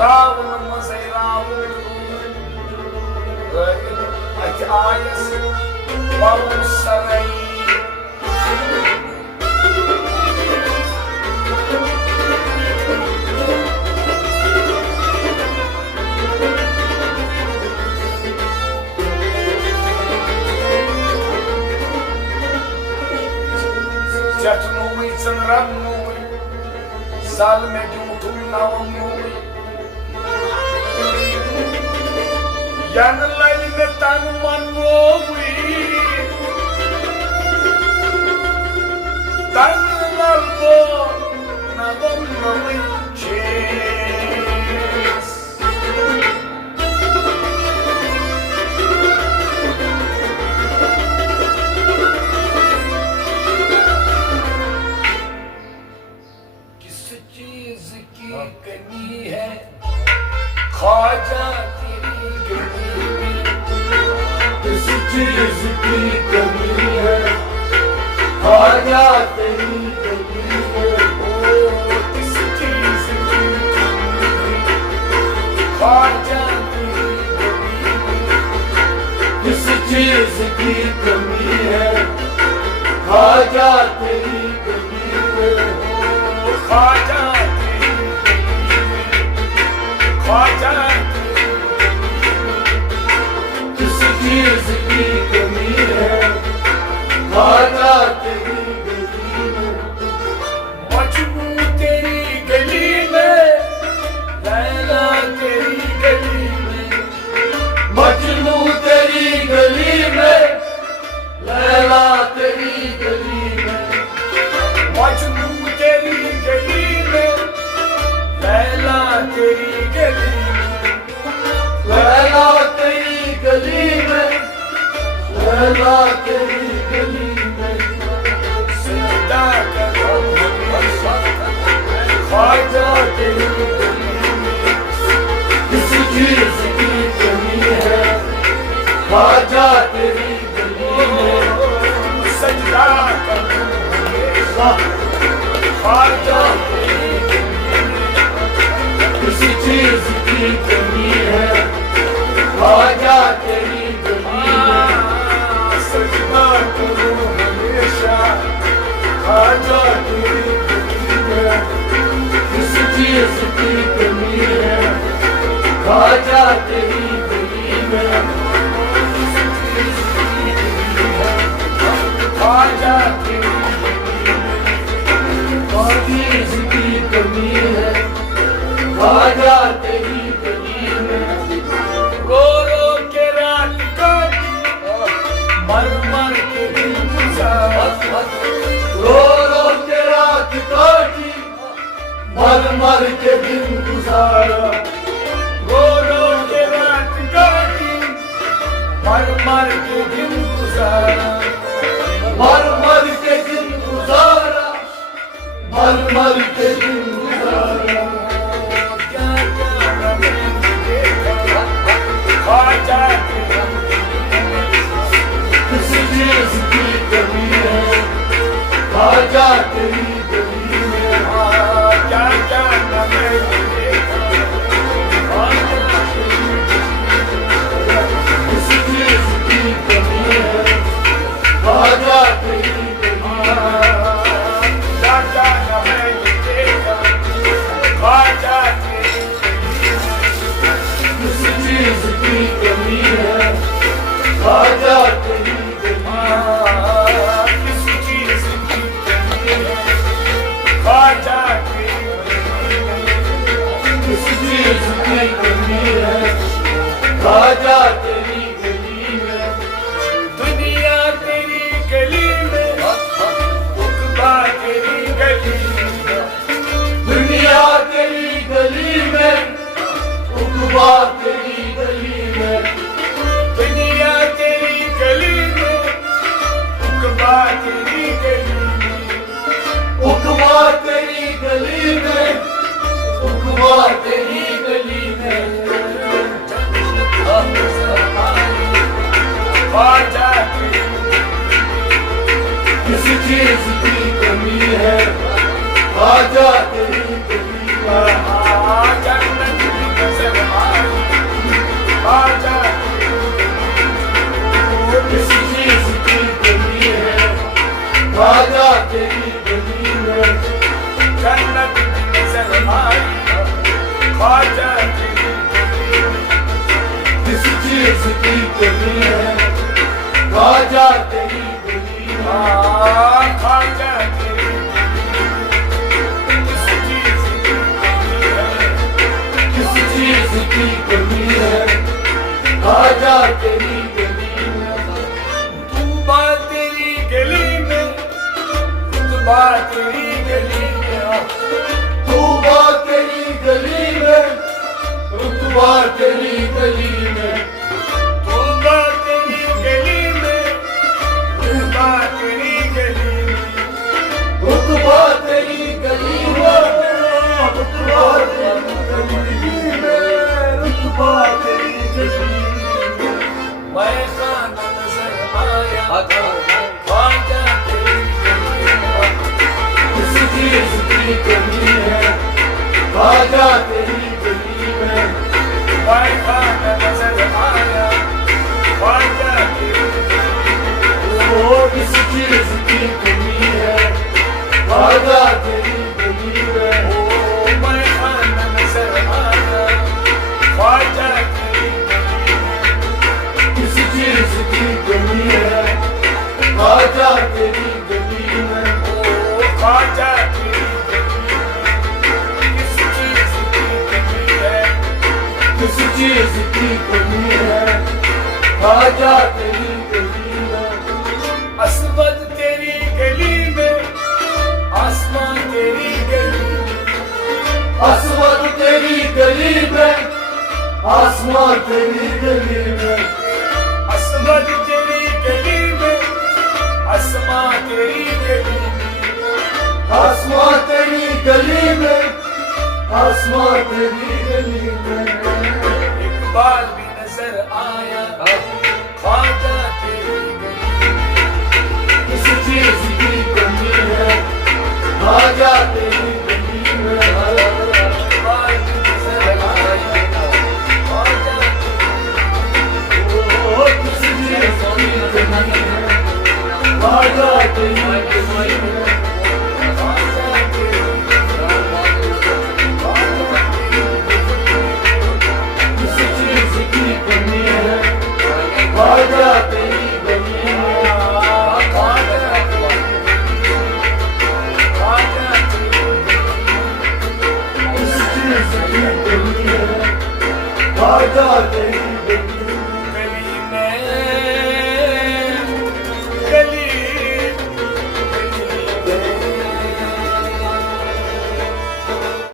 रावण मसे रावण आयस पाउसरई Jatnui Sanramui Salme Jutunawamui Yanalai Netanumanui Tanalbo Navamui Chase Khwaja तेरी गली में किस चीज की कमी है ख्वाजा तेरी गली में ओ किस चीज की कमी है ख्वाजा तेरी गली में किस चीज की कमी है ख्वाजा तेरी गली में ओ ख्वाजा किस चीज की कमी है ख्वाजा तेरी गली में मजनू तेरी गली में लैला तेरी गली में मजनू तेरी गली में लैला तेरी गली में मजनू तेरी गली में लैला तेरी गली लैला तेरी गली में लैला तेरी गली में सजदा करो ख्वाजा तेरी गली में किस चीज की कमी है ख्वाजा तेरी गली में सजदा करो ख्वाजा किसी चीज की कमी है ख्वाजा तेरी गली में सजना करो हमेशा ख्वाजा तेरी गली में किसी चीज की कमी है ख्वाजा तेरी गली में ख्वाजा तेरी चीज की कमी है ख्वाजा तेरी गली में रो रो के रात काटी मर मर के दिन गुजारा रो रो के रात काटी मर मर के दिन गुजारा रो रो के रात काटी मर मर के दिन गुजारा मर मर के दिन गुजारा मर मर के दिन गुजारा ख्वाजा किस चीज की कमी है ख्वाजा तेरी गली में क्या क्या मैंने देखा किस चीज की कमी है ख्वाजा तेरी गली में क्या क्या मैंने देखा ख्वाजा किस चीज की कमी है ख्वाजा तेरी गली किस चीज की कमी है ख्वाजा किस चीज की कमी है ख्वाजा तेरी गली में दुनिया तेरी गली में उकबा तेरी गली में दुनिया तेरी गली में उकबा तेरी गली में दुनिया तेरी गली में उकबा तेरी गली में उकबा तेरी गली में उकबा तेरी गली में ख्वाजा किस चीज की कमी है ख्वाजा तेरी गली में तेरी गली में मैं खाना नजर आया ख्वाजा तेरी वो किस चीज की कमी है ख्वाजा तेरी गली में ओ मैं खाना नजर आया ख्वाजा तेरी किस चीज की कमी है ख्वाजा तेरी गली में ओ ख्वाजा तेरी किस चीज की कमी है किस चीज की कमी है ख्वाजा तेरी गली में असवद तेरी गली में आसमां तेरी गली में असवद तेरी गली में आसमां तेरी गली में असवद तेरी गली में आसमां तेरी गली में आसमां तेरी गली में आसमां तेरी गली में इकबाल भी नजर आया ख्वाजा तेरी गली में किस चीज की कमी है ख्वाजा तेरी गली में इकबाल भी नजर आया ख्वाजा ओ किस चीज की कमी है ख्वाजा तेरी गली में ख्वाजा तेरी किस चीज की कमी है ख्वाजा तेरी गली में ख्वाजा किस चीज की कमी है ख्वाजा तेरी गली में